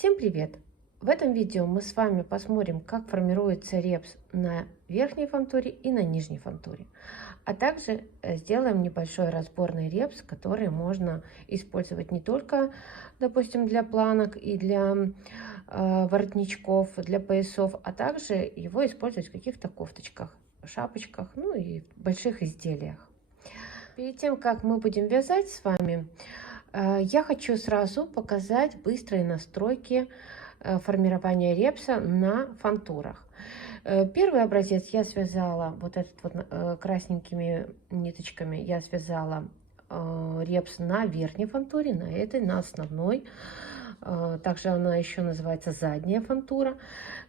Всем привет! В этом видео мы с вами посмотрим, как формируется репс на верхней фантуре и на нижней фантуре. А также сделаем небольшой разборный репс, который можно использовать не только, допустим, для планок и для воротничков, для поясов, а также его использовать в каких-то кофточках, шапочках, ну и больших изделиях. Перед тем, как мы будем вязать с вами, я хочу сразу показать быстрые настройки формирования репса на фантурах. Первый образец я связала вот этот вот красненькими ниточками. Я связала репс на верхней фантуре, на этой, на основной. Также она еще называется задняя фантура.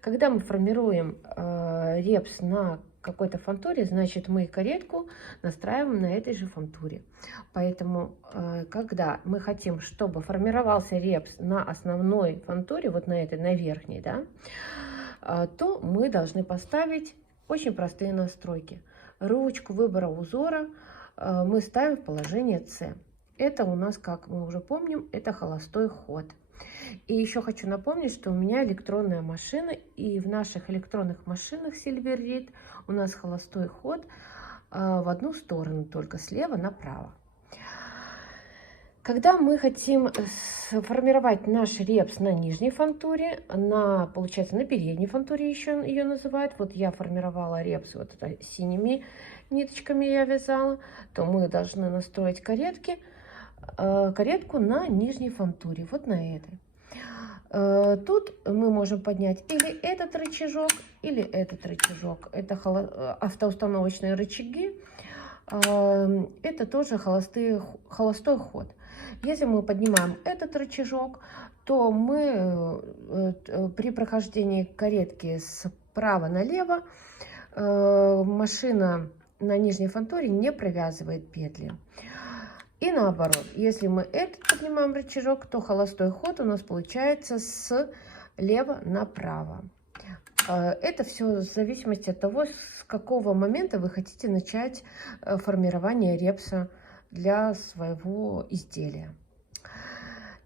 Когда мы формируем репс на какой-то фантуре, значит мы каретку настраиваем на этой же фантуре. Поэтому, когда мы хотим, чтобы формировался репс на основной фантуре, вот на этой, на верхней, да, то мы должны поставить очень простые настройки. Ручку выбора узора мы ставим в положение С. Это у нас, как мы уже помним, это холостой ход. И еще хочу напомнить, что у меня электронная машина, и в наших электронных машинах Silverit у нас холостой ход в одну сторону, только слева направо. Когда мы хотим сформировать наш репс на нижней фантуре, получается на передней фантуре еще ее называют, вот я формировала репс вот это синими ниточками я вязала, то мы должны настроить каретку на нижней фантуре, вот на этой. Тут мы можем поднять или этот рычажок, или этот рычажок. Это автоустановочные рычаги. Это тоже холостой ход. Если мы поднимаем этот рычажок, то мы при прохождении каретки справа налево машина на нижней фантуре не провязывает петли. И наоборот, если мы этот поднимаем рычажок, то холостой ход у нас получается слева направо. Это все в зависимости от того, с какого момента вы хотите начать формирование репса для своего изделия.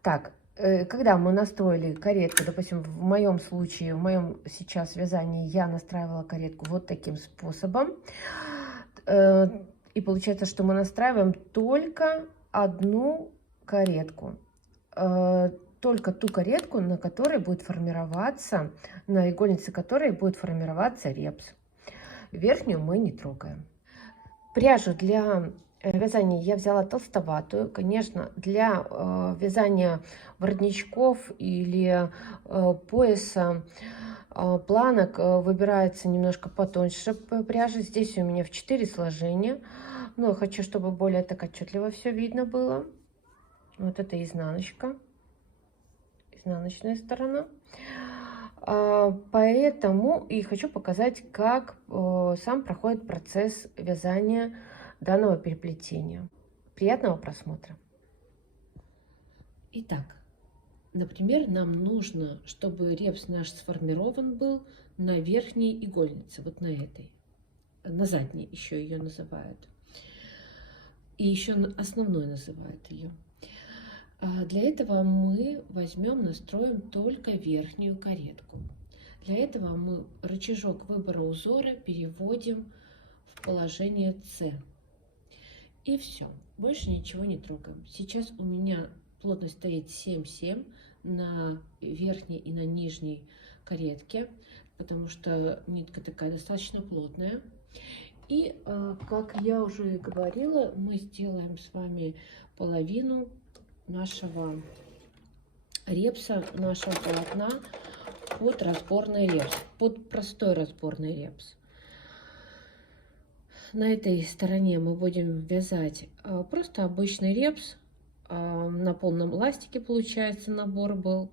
Так, когда мы настроили каретку, допустим, в моем случае, в моем сейчас вязании я настраивала каретку вот таким способом. И получается, что мы настраиваем только одну каретку. Только ту каретку, на которой будет формироваться, на игольнице которой будет формироваться репс. Верхнюю мы не трогаем. Пряжу для вязания я взяла толстоватую. Конечно, для вязания воротничков или пояса, планок выбирается немножко потоньше пряжи. Здесь у меня в 4 сложения. Но я хочу, чтобы более так отчетливо все видно было. Вот это изнаночка. Изнаночная сторона. Поэтому и хочу показать, как сам проходит процесс вязания данного переплетения. Приятного просмотра. Итак, например, нам нужно, чтобы репс наш сформирован был на верхней игольнице, вот на этой, на задней еще ее называют. И еще основной называют ее. Для этого мы возьмем, настроим только верхнюю каретку. Для этого мы рычажок выбора узора переводим в положение С. И все, больше ничего не трогаем. Сейчас у меня плотность стоит 7,7 на верхней и на нижней каретке, потому что нитка такая достаточно плотная. И, как я уже говорила, мы сделаем с вами половину нашего репса, нашего полотна под разборный репс, под простой разборный репс. На этой стороне мы будем вязать просто обычный репс, на полном ластике получается набор был,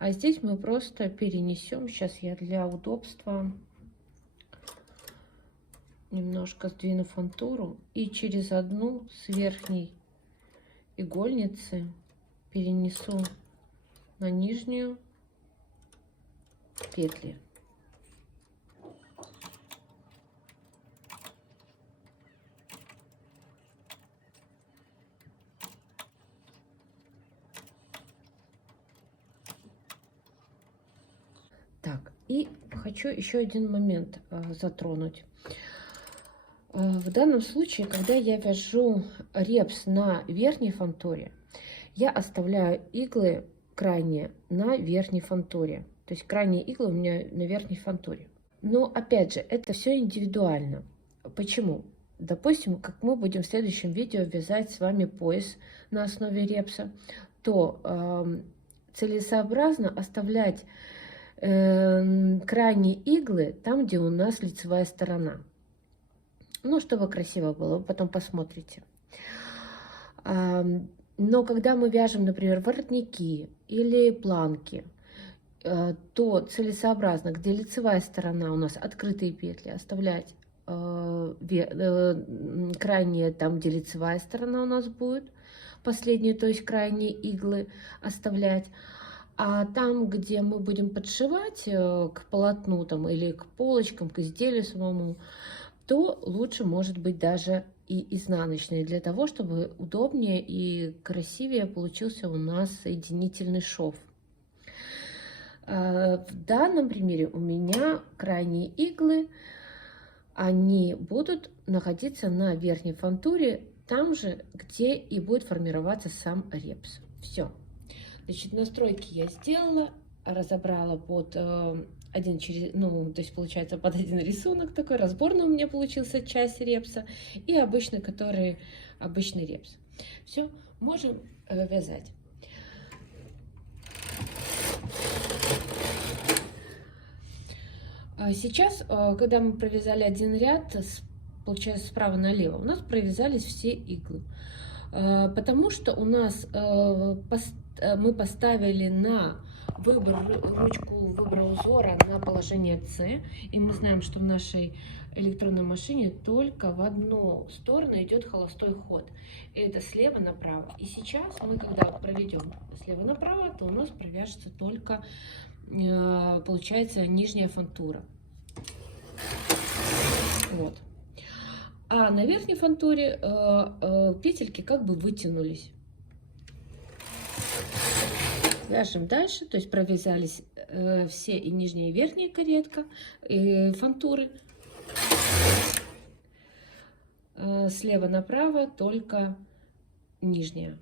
а здесь мы просто перенесем, сейчас я для удобства немножко сдвину фантуру и через одну с верхней игольницы перенесу на нижнюю петли. И хочу еще один момент затронуть. В данном случае, когда я вяжу репс на верхней фантуре, я оставляю иглы крайние на верхней фантуре. То есть крайние иглы у меня на верхней фантуре. Но опять же, это все индивидуально. Почему? Допустим, как мы будем в следующем видео вязать с вами пояс на основе репса, то целесообразно оставлять крайние иглы там, где у нас лицевая сторона. Ну, чтобы красиво было, вы потом посмотрите. Но когда мы вяжем, например, воротники или планки, то целесообразно, где лицевая сторона у нас открытые петли, оставлять крайние там, где лицевая сторона у нас будет, последние, то есть крайние иглы оставлять. А там, где мы будем подшивать к полотну там, или к полочкам, к изделию самому, то лучше может быть даже и изнаночные, для того, чтобы удобнее и красивее получился у нас соединительный шов. В данном примере у меня крайние иглы, они будут находиться на верхней фантуре, там же, где и будет формироваться сам репс. Все. Значит, настройки я сделала, разобрала под один то есть получается под один рисунок такой, разборный у меня получился часть репса и обычный, который обычный репс. Все, можем вязать. Сейчас, когда мы провязали один ряд, получается справа налево, у нас провязались все иглы, потому что у нас мы поставили на ручку выбора узора на положение С, и мы знаем, что в нашей электронной машине только в одну сторону идет холостой ход, и это слева направо. И сейчас мы, когда проведем слева направо, то у нас провяжется только, получается, нижняя фантура. Вот. А на верхней фантуре петельки как бы вытянулись. Вяжем дальше, то есть провязались все и нижняя, и верхняя каретка, и фантуры. Слева направо только нижняя.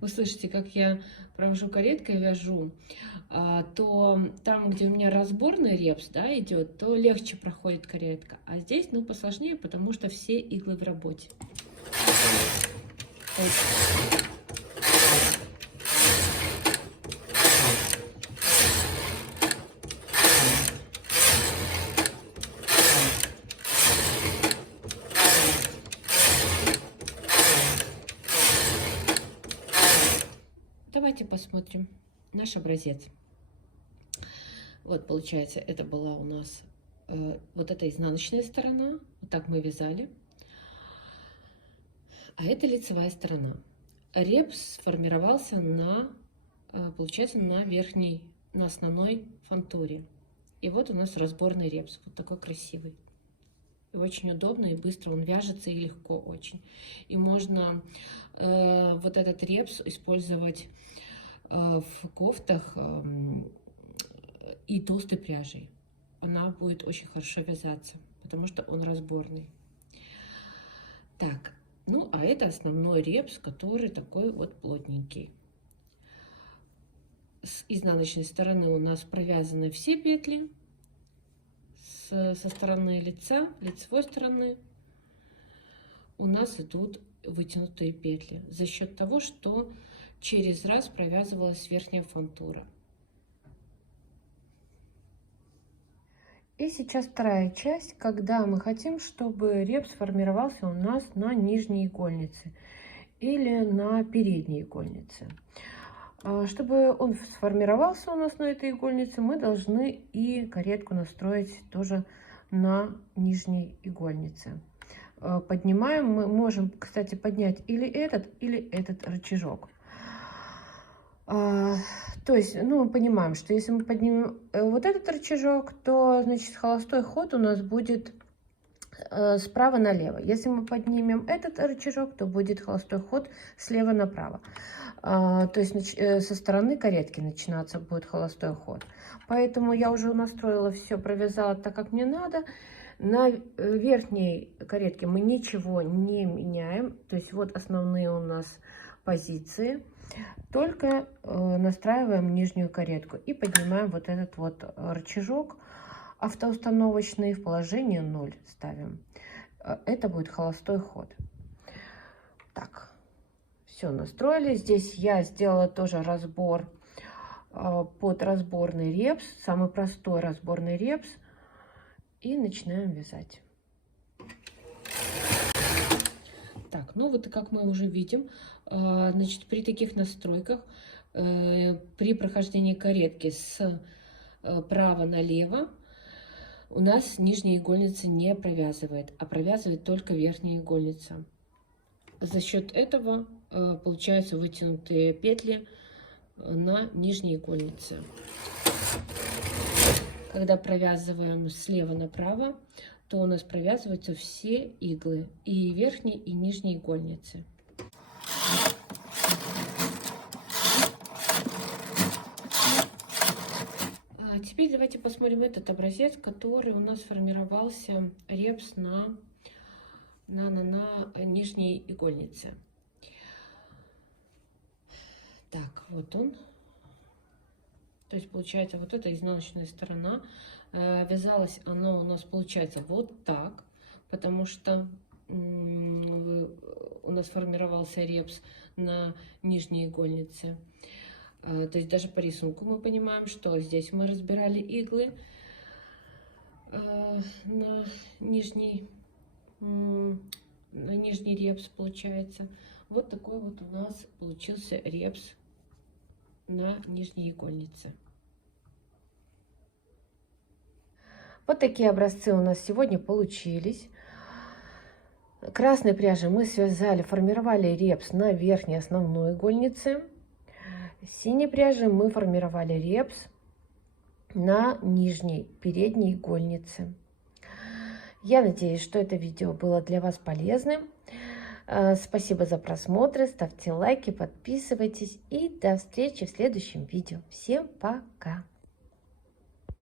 Вы слышите, как я провожу кареткой, вяжу, то там, где у меня разборный репс, да, идет, то легче проходит каретка. А здесь, ну, посложнее, потому что все иглы в работе. Вот. Давайте посмотрим наш образец. Вот, получается, это была у нас вот эта изнаночная сторона. Вот так мы вязали. А это лицевая сторона. Репс сформировался на, получается, на верхней, на основной фантуре. И вот у нас разборный репс. Вот такой красивый. И очень удобно, и быстро он вяжется, и легко очень. И можно вот этот репс использовать в кофтах и толстой пряжей. Она будет очень хорошо вязаться, потому что он разборный. Так, ну а это основной репс, который такой вот плотненький. С изнаночной стороны у нас провязаны все петли. Со стороны лица, лицевой стороны у нас идут вытянутые петли за счет того, что через раз провязывалась верхняя фантура. И сейчас вторая часть, когда мы хотим, чтобы репс сформировался у нас на нижней игольнице или на передней игольнице. Чтобы он сформировался у нас на этой игольнице, мы должны и каретку настроить тоже на нижней игольнице. Поднимаем, мы можем, кстати, поднять или этот рычажок. То есть, ну, мы понимаем, что если мы поднимем вот этот рычажок, то, значит, холостой ход у нас будет справа налево. Если мы поднимем этот рычажок, то будет холостой ход слева направо. То есть со стороны каретки начинаться будет холостой ход. Поэтому я уже настроила все, провязала так, как мне надо. На верхней каретке мы ничего не меняем. То есть вот основные у нас позиции. Только настраиваем нижнюю каретку и поднимаем вот этот вот рычажок автоустановочный в положение 0 ставим. Это будет холостой ход. Так, все настроили. Здесь я сделала тоже разбор под разборный репс, самый простой разборный репс, и начинаем вязать. Так, ну вот как мы уже видим, значит, при таких настройках, при прохождении каретки с права налево, у нас нижняя игольница не провязывает, а провязывает только верхняя игольница. За счет этого получаются вытянутые петли на нижней игольнице. Когда провязываем слева направо, то у нас провязываются все иглы, и верхней, и нижней игольницы. Теперь давайте посмотрим этот образец, который у нас формировался репс на нижней игольнице. Так, вот он. То есть получается вот эта изнаночная сторона. Вязалось оно у нас получается вот так, потому что у нас формировался репс на нижней игольнице. То есть даже по рисунку мы понимаем, что здесь мы разбирали иглы на нижний репс получается. Вот такой вот у нас получился репс на нижней игольнице. Вот такие образцы у нас сегодня получились. Красной пряжей мы связали, формировали репс на верхней основной игольнице. Синей пряжей мы формировали репс на нижней передней игольнице. Я надеюсь, что это видео было для вас полезным. Спасибо за просмотр, ставьте лайки, подписывайтесь и до встречи в следующем видео. Всем пока!